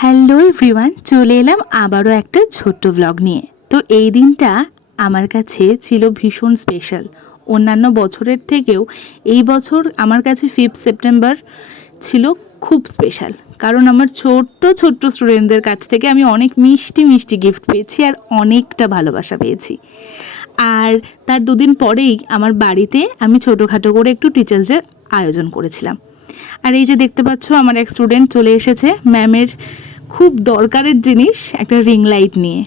Hello everyone, চলে এলাম আবারও একটা ছোট্ট ব্লগ নিয়ে। তো এই দিনটা আমার কাছে ছিল ভীষণ স্পেশাল। অন্যান্য বছরের থেকেও এই বছর আমার কাছে 5 সেপ্টেম্বর ছিল খুব স্পেশাল, কারণ আমার ছোট্ট ছোট্ট স্টুডেন্টদের কাছ থেকে আমি অনেক মিষ্টি মিষ্টি গিফট পেয়েছি আর অনেকটা ভালোবাসা পেয়েছি। আর তার দুদিন পরেই আমার বাড়িতে আমি ছোটোখাটো করে একটু টিচার্স ডের আয়োজন করেছিলাম। আর এই যে দেখতে পাচ্ছ, আমার এক স্টুডেন্ট চলে এসেছে ম্যামের খুব দরকারের জিনিস, একটা রিং লাইট নিয়ে।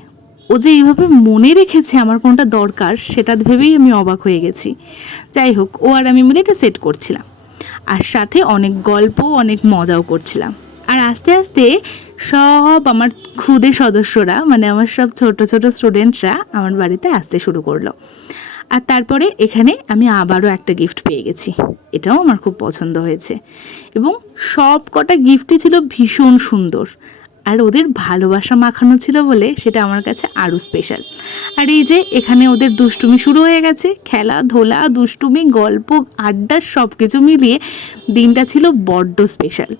ও যে এইভাবে মনে রেখেছে আমার কোনটা দরকার সেটা ভেবেই আমি অবাক হয়ে গেছি। যাই হোক, ও আর আমি মিলে এটা সেট করছিলাম, আর সাথে অনেক গল্প, অনেক মজাও করছিলাম। আর আস্তে আস্তে সব আমার খুদে সদস্যরা, মানে আমার সব ছোট ছোট স্টুডেন্টরা আমার বাড়িতে আসতে শুরু করলো। আর তারপরে এখানে আমি আবারও একটা গিফট পেয়ে গেছি, এটাও আমার খুব পছন্দ হয়েছে। এবং সব কটা গিফটই ছিল ভীষণ সুন্দর, আর ওদের ভালোবাসা মাখানো ছিল বলে সেটা আমার কাছে আরও স্পেশাল। আর এই যে এখানে ওদের দুষ্টুমি শুরু হয়ে গেছে, খেলাধুলা, দুষ্টুমি, গল্প, আড্ডা, সব কিছু মিলিয়ে দিনটা ছিল বড্ড স্পেশাল।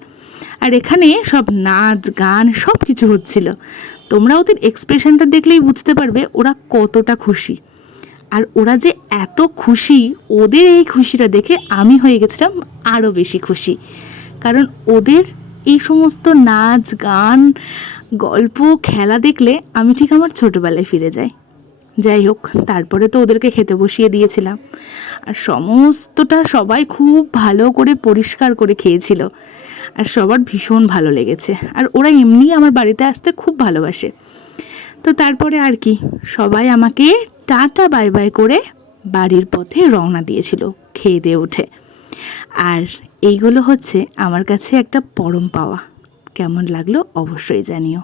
আর এখানে সব নাচ গান সব কিছু হচ্ছিল। তোমরা ওদের এক্সপ্রেশনটা দেখলেই বুঝতে পারবে ওরা কতটা খুশি। আর ওরা যে এত খুশি, ওদের এই খুশিটা দেখে আমি হয়ে গেছিলাম আরও বেশি খুশি, কারণ ওদের এই সমস্ত নাচ গান, গল্প, খেলা দেখলে আমি ঠিক আমার ছোটোবেলায় ফিরে যাই। যাই হোক, তারপরে তো ওদেরকে খেতে বসিয়ে দিয়েছিলাম, আর সমস্তটা সবাই খুব ভালো করে পরিষ্কার করে খেয়েছিল, আর সবার ভীষণ ভালো লেগেছে। আর ওরা এমনি আমার বাড়িতে আসতে খুব ভালোবাসে। তো তারপরে আর কি, সবাই আমাকে টাটা বাই বাই করে বাড়ির পথে রওনা দিয়েছিল খেয়ে দিয়ে উঠে। আর এইগুলো হচ্ছে আমার কাছে একটা পরম পাওয়া। কেমন লাগলো অবশ্যই জানিও।